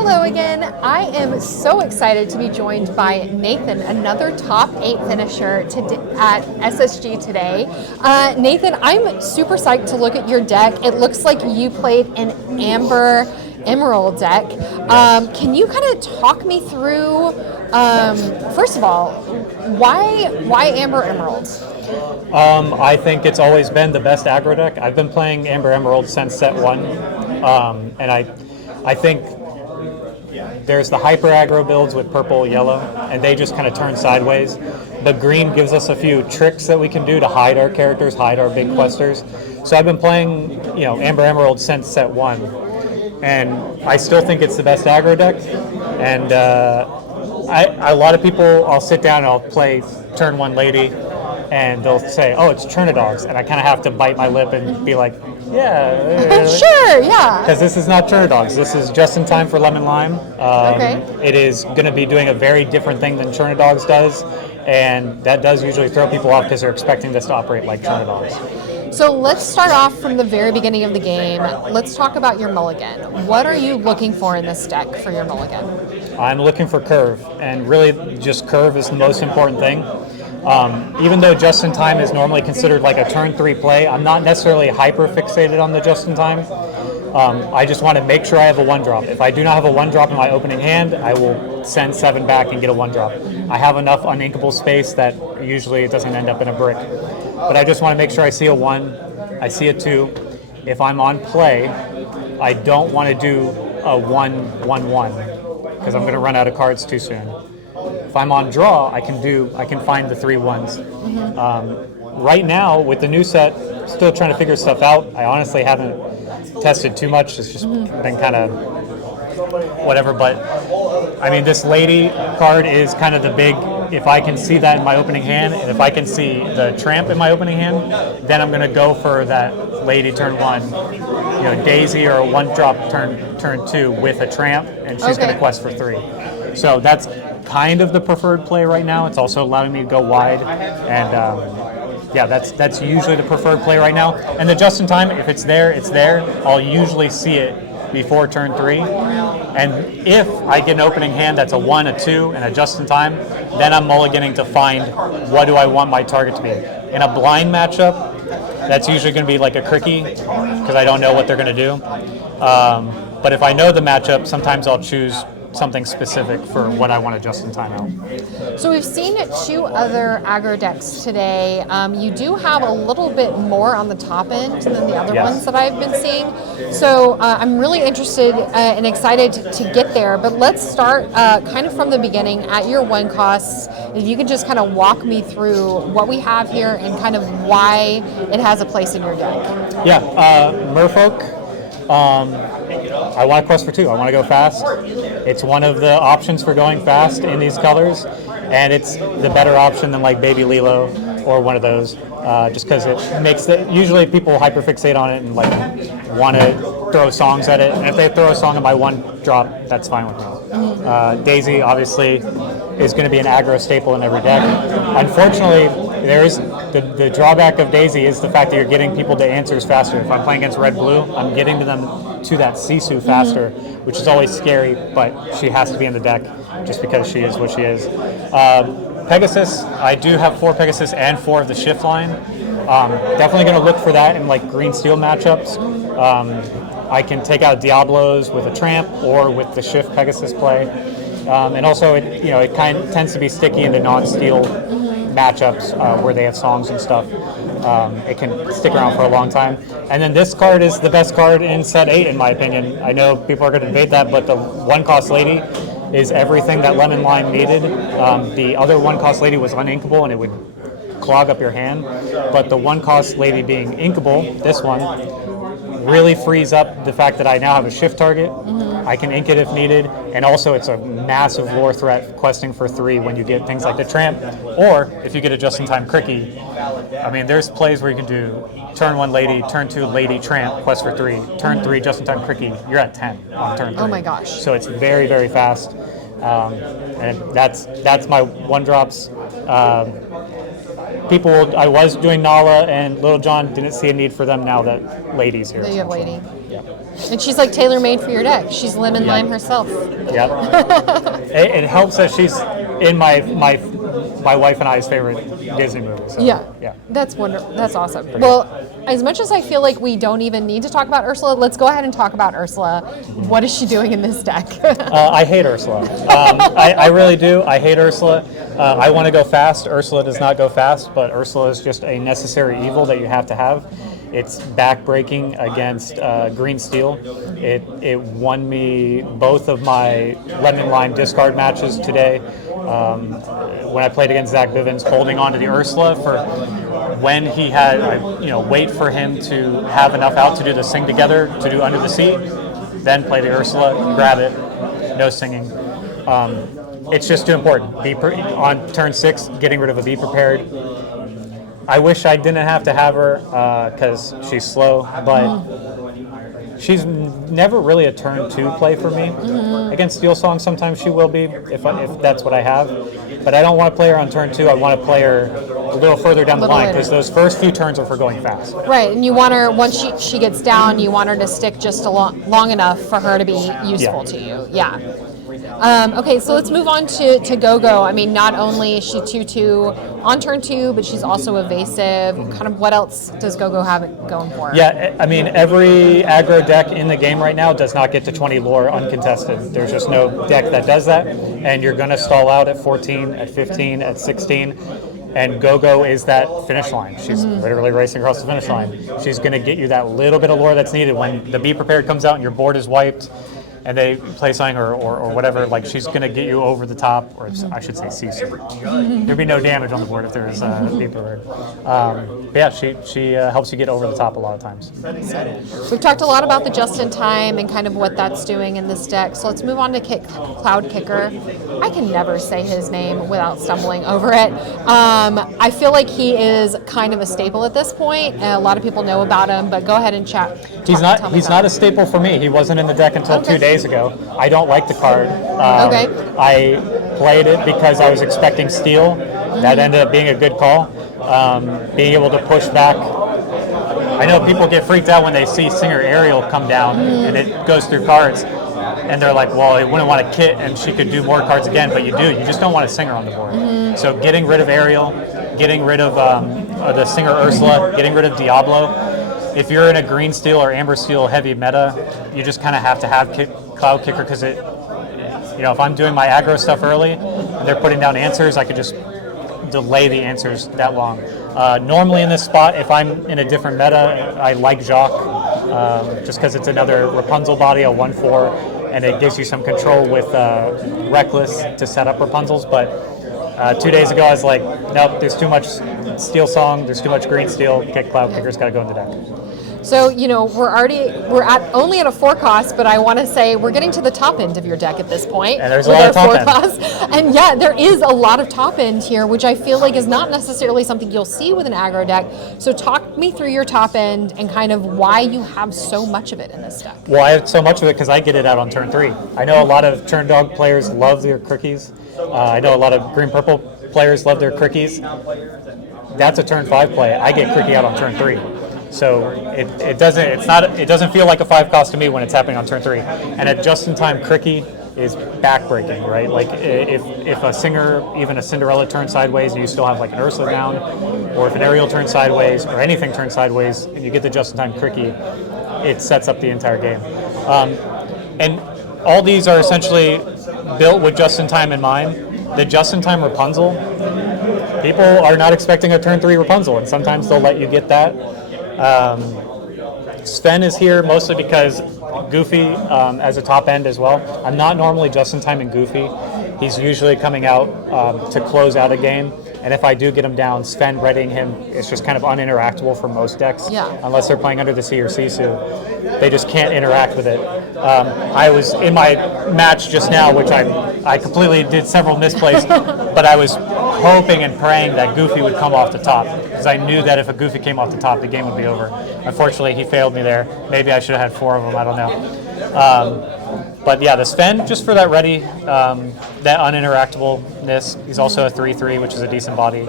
Hello again. I am so excited to be joined by Nathan, another top 8 finisher at SSG today. Nathan, I'm super psyched to look at your deck. It looks like you played an Amber Emerald deck. Can you kind of talk me through, first of all, why Amber Emerald? I think it's always been the best aggro deck. I've been playing Amber Emerald since set 1, and I think there's the hyper aggro builds with purple, yellow, and they just kind of turn sideways. The green gives us a few tricks that we can do to hide our characters, hide our big questers. So I've been playing, Amber Emerald since set 1, and I still think it's the best aggro deck. And a lot of people, I'll sit down and I'll play turn 1 lady, and they'll say, "Oh, it's Turnidogs," and I kind of have to bite my lip and be like, "Yeah, sure, yeah." Because this is not Turnidogs. This is just in time for Lemon Lime. Okay. It is going to be doing a very different thing than Turnidogs does, and that does usually throw people off because they're expecting this to operate like Turnidogs. So let's start off from the very beginning of the game. Let's talk about your mulligan. What are you looking for in this deck for your mulligan? I'm looking for curve, and really just curve is the most important thing. Even though just in time is normally considered like a turn 3 play, I'm not necessarily hyper fixated on the just in time. I just want to make sure I have a 1-drop. If I do not have a 1-drop in my opening hand, I will send 7 back and get a 1-drop. I have enough uninkable space that usually it doesn't end up in a brick. But I just want to make sure I see a 1, I see a 2. If I'm on play, I don't want to do a 1-1-1 because I'm going to run out of cards too soon. If I'm on draw, I can find the 3 1s. Right now, with the new set, still trying to figure stuff out. I honestly haven't tested too much. It's just been kind of whatever. But I mean, this lady card is kind of the big. If I can see that in my opening hand, and if I can see the tramp in my opening hand, then I'm going to go for that lady turn 1, Daisy or a 1-drop turn 2 with a tramp, and she's going to quest for 3. So that's kind of the preferred play right now. It's also allowing me to go wide, and that's usually the preferred play right now. And the just in time, if it's there, it's there. I'll usually see it before turn 3, and if I get an opening hand that's a 1, a 2, and a just in time, then I'm mulliganing to find what do I want my target to be. In a blind matchup, that's usually going to be like a Cricky because I don't know what they're going to do. But if I know the matchup, sometimes I'll choose something specific for what I want to just in time out. So we've seen 2 other aggro decks today. You do have a little bit more on the top end than the other ones that I've been seeing. So I'm really interested and excited to get there. But let's start kind of from the beginning at your 1 costs. If you could just kind of walk me through what we have here and kind of why it has a place in your deck. Yeah, Merfolk. I want to quest for 2. I want to go fast. It's one of the options for going fast in these colors, and it's the better option than like Baby Lilo or one of those, just because it makes it. Usually people hyperfixate on it and like want to throw songs at it, and if they throw a song in my 1-drop, that's fine with me. Daisy obviously is going to be an aggro staple in every deck. Unfortunately, there is the drawback of Daisy is the fact that you're getting people to answers faster. If I'm playing against red-blue, I'm getting to them to that Sisu faster, which is always scary, but she has to be in the deck just because she is what she is. Pegasus, I do have 4 Pegasus and 4 of the shift line. Definitely going to look for that in like green-steel matchups. I can take out Diablos with a tramp or with the shift Pegasus play. And also, it kind of tends to be sticky into non-steel matchups where they have songs and stuff. It can stick around for a long time. And then this card is the best card in set 8, in my opinion. I know people are going to debate that, but the 1-cost lady is everything that Lemon Lime needed. The other 1-cost lady was uninkable, and it would clog up your hand. But the 1-cost lady being inkable, this one, really frees up the fact that I now have a shift target. I can ink it if needed, and also it's a massive lore threat questing for 3 when you get things like the tramp, or if you get a just-in-time Cricky. I mean, there's plays where you can do turn 1 lady, turn 2 lady tramp, quest for 3, turn 3 just-in-time Cricky. You're at 10 on turn 3. Oh my gosh! So it's very, very fast, and that's my 1-drops. I was doing Nala and Little John, didn't see a need for them now that Lady's here. There you have Lady. Yeah. And she's like tailor-made for your deck. She's lemon lime herself. Yep. It helps that she's in my wife and I's favorite Disney movie. So, yeah. That's wonderful. That's awesome. Well, as much as I feel like we don't even need to talk about Ursula, let's go ahead and talk about Ursula. What is she doing in this deck? I hate Ursula. I really do. I hate Ursula. I want to go fast. Ursula does not go fast, but Ursula is just a necessary evil that you have to have. It's backbreaking against green steel. It won me both of my lemon lime discard matches today. When I played against Zach Bivens, holding on to the Ursula for when he had, wait for him to have enough out to do the sing together, to do Under the Sea, then play the Ursula, grab it, no singing. It's just too important. On turn 6, getting rid of a Be Prepared. I wish I didn't have to have her because she's slow, but she's never really a turn 2 play for me. Against Steel Song, sometimes she will be if that's what I have. But I don't want to play her on turn 2. I want to play her a little further down the line because those first few turns are for going fast. Right, and you want her, once she gets down, you want her to stick just long enough for her to be useful to you. Yeah. Okay, so let's move on to Go-Go. I mean, not only is she 2/2 on turn 2, but she's also evasive. Kind of what else does Go-Go have it going for her? Yeah, I mean, every aggro deck in the game right now does not get to 20 lore uncontested. There's just no deck that does that, and you're going to stall out at 14, at 15, at 16. And Go-Go is that finish line. She's literally racing across the finish line. She's going to get you that little bit of lore that's needed when the Be Prepared comes out and your board is wiped and they play something or whatever. Like, she's going to get you over the top, or I should say CC. There'd be no damage on the board if there was Be Prepared. But yeah, she helps you get over the top a lot of times. We've talked a lot about the just-in-time and kind of what that's doing in this deck, so let's move on to Cloud Kicker. I can never say his name without stumbling over it. I feel like he is kind of a staple at this point. A lot of people know about him, but go ahead and chat. He's not a staple for me. He wasn't in the deck until 2 days ago. I don't like the card. I played it because I was expecting Steel. That ended up being a good call. Being able to push back. I know people get freaked out when they see Singer Ariel come down and it goes through cards. And they're like, well, I wouldn't want a Kit and she could do more cards again, but you do. You just don't want a Singer on the board. So getting rid of Ariel, getting rid of the Singer Ursula, getting rid of Diablo. If you're in a green steel or amber steel heavy meta, you just kind of have to have Cloud Kicker because if I'm doing my aggro stuff early and they're putting down answers, I could just delay the answers that long. Normally in this spot, if I'm in a different meta, I like Jacques just because it's another Rapunzel body, a 1/4, and it gives you some control with Reckless to set up Rapunzels. But 2 days ago, I was like, nope, there's too much Steel Song, there's too much green steel. Cloud Kicker's got to go in the deck. So, we're only at a 4 cost, but I want to say we're getting to the top end of your deck at this point. And there's a lot of top end. And yeah, there is a lot of top end here, which I feel like is not necessarily something you'll see with an aggro deck. So talk me through your top end and kind of why you have so much of it in this deck. Well, I have so much of it because I get it out on turn 3. I know a lot of turn dog players love their Crickies. I know a lot of green-purple players love their Crickies. That's a turn 5 play. I get Cricky out on turn 3. So it doesn't feel like a 5 cost to me when it's happening on turn 3. And a just-in-time Cricky is backbreaking, right? Like if a Singer, even a Cinderella turns sideways, and you still have like an Ursula down, or if an Ariel turns sideways, or anything turns sideways, and you get the just-in-time Cricky, it sets up the entire game. And all these are essentially built with just-in-time in mind. The just-in-time Rapunzel, people are not expecting a turn 3 Rapunzel, and sometimes they'll let you get that. Sven is here mostly because Goofy as a top end as well. I'm not normally just-in-time in Goofy. He's usually coming out to close out a game. And if I do get him down, Sven readying him is just kind of uninteractable for most decks. Yeah. Unless they're playing Under the Sea or Sisu. They just can't interact with it. I was in my match just now, which I completely did several misplays, but I was hoping and praying that Goofy would come off the top, because I knew that if a Goofy came off the top, the game would be over. Unfortunately, he failed me there. Maybe I should have had 4 of them, I don't know. But yeah, the Sven, just for that ready, that uninteractableness. He's also a 3/3, which is a decent body.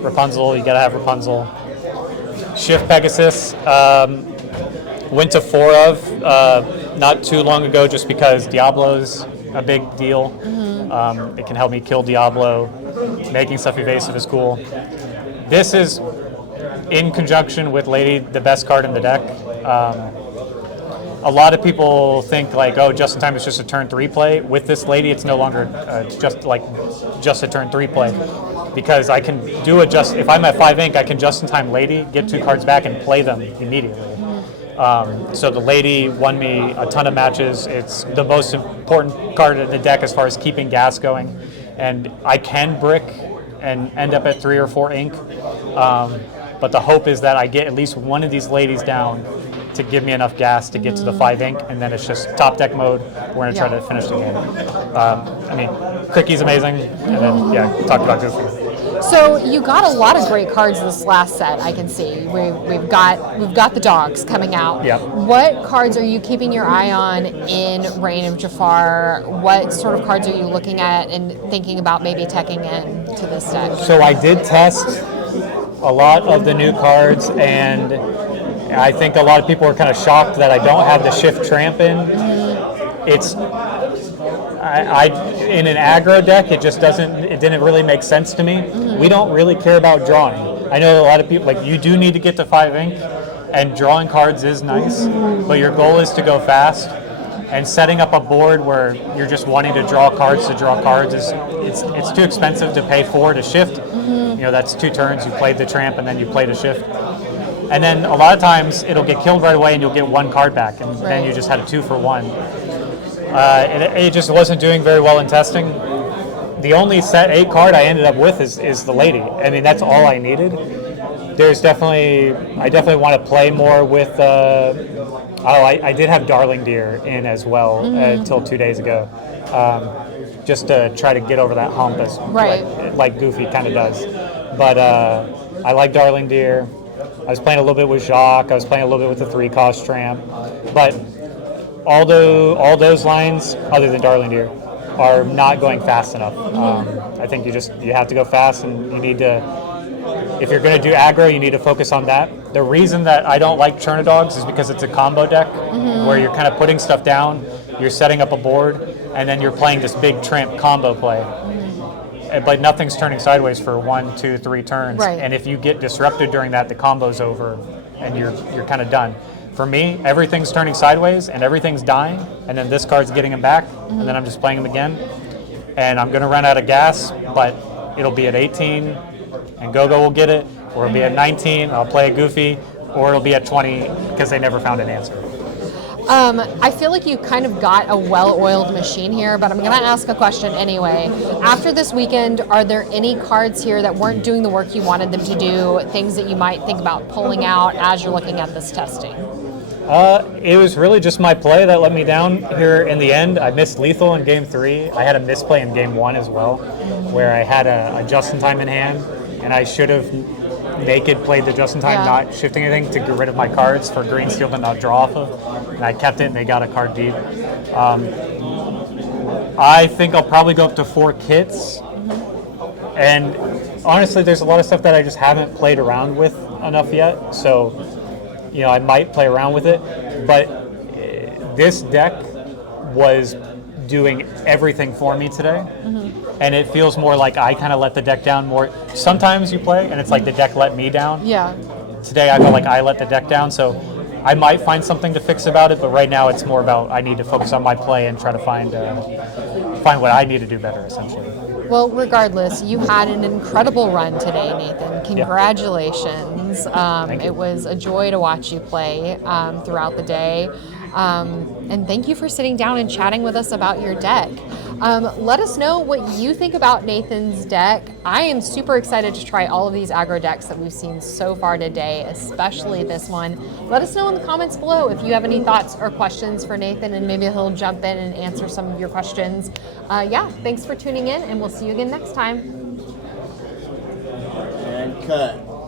Rapunzel, you gotta have Rapunzel. Shift Pegasus. went to 4 of not too long ago just because Diablo's a big deal. It can help me kill Diablo. Making stuff evasive is cool. This is, in conjunction with Lady, the best card in the deck. A lot of people think like, oh, Just in Time is just a turn 3 play. With this Lady, it's no longer just a turn 3 play, because I can do a if I'm at 5 ink, I can Just in Time Lady, get 2 cards back, and play them immediately. So the Lady won me a ton of matches. It's the most important card in the deck as far as keeping gas going, and I can brick and end up at 3 or 4 ink. But the hope is that I get at least one of these Ladies down to give me enough gas to get to the 5 ink, and then it's just top deck mode. We're going to try to finish the game. I mean, Cricky's amazing, and then, talked about Goofy. So you got a lot of great cards this last set, I can see. We've got the dogs coming out. Yep. What cards are you keeping your eye on in Reign of Jafar? What sort of cards are you looking at and thinking about maybe teching in to this deck? So I did test a lot of the new cards, and I think a lot of people are kind of shocked that I don't have the Shift Tramp in. It's in an aggro deck, it didn't really make sense to me. We don't really care about drawing. I know a lot of people, you do need to get to 5 ink, and drawing cards is nice, but your goal is to go fast. And setting up a board where you're just wanting to draw cards it's too expensive to pay 4 to shift. That's 2 turns, you played the tramp and then you played a shift. And then a lot of times it'll get killed right away and you'll get 1 card back, and then you just had a 2 for 1. And it just wasn't doing very well in testing. The only set 8 card I ended up with is the Lady. I mean, that's all I needed. I definitely want to play more with, I did have Darling Deer in as well until 2 days ago. Just to try to get over that hump like Goofy kind of does. But I like Darling Deer. I was playing a little bit with Jacques. I was playing a little bit with the 3-cost Tramp. But all those lines, other than Darling Deer, are not going fast enough. I think you have to go fast, and you need to, if you're going to do aggro, you need to focus on that. The reason that I don't like Chernodogs is because it's a combo deck where you're kind of putting stuff down, you're setting up a board, and then you're playing this big Tramp combo play. But nothing's turning sideways for 1, 2, 3 turns. Right. And if you get disrupted during that, the combo's over, and you're kind of done. For me, everything's turning sideways and everything's dying, and then this card's getting them back, and then I'm just playing them again. And I'm going to run out of gas, but it'll be at 18, and Gogo will get it, or it'll be at 19, I'll play a Goofy, or it'll be at 20 because they never found an answer. I feel like you kind of got a well-oiled machine here, but I'm going to ask a question anyway. After this weekend, are there any cards here that weren't doing the work you wanted them to do, things that you might think about pulling out as you're looking at this testing? It was really just my play that let me down here in the end. I missed lethal in game 3. I had a misplay in game 1 as well, where I had a just-in-time in hand, and I should have naked played the just-in-time, not shifting anything to get rid of my cards for green steel to not draw off of. And I kept it, and they got a card deep. I think I'll probably go up to 4 kits. And honestly, there's a lot of stuff that I just haven't played around with enough yet. So, I might play around with it. But this deck was doing everything for me today. And it feels more like I kind of let the deck down more. Sometimes you play, and it's like the deck let me down. Yeah. Today I felt like I let the deck down, so I might find something to fix about it, but right now it's more about I need to focus on my play and try to find what I need to do better, essentially. Well, regardless, you had an incredible run today, Nathan. Congratulations. It was a joy to watch you play throughout the day. And thank you for sitting down and chatting with us about your deck. Let us know what you think about Nathan's deck. I am super excited to try all of these aggro decks that we've seen so far today, especially this one. Let us know in the comments below if you have any thoughts or questions for Nathan, and maybe he'll jump in and answer some of your questions. Thanks for tuning in, and we'll see you again next time. And cut.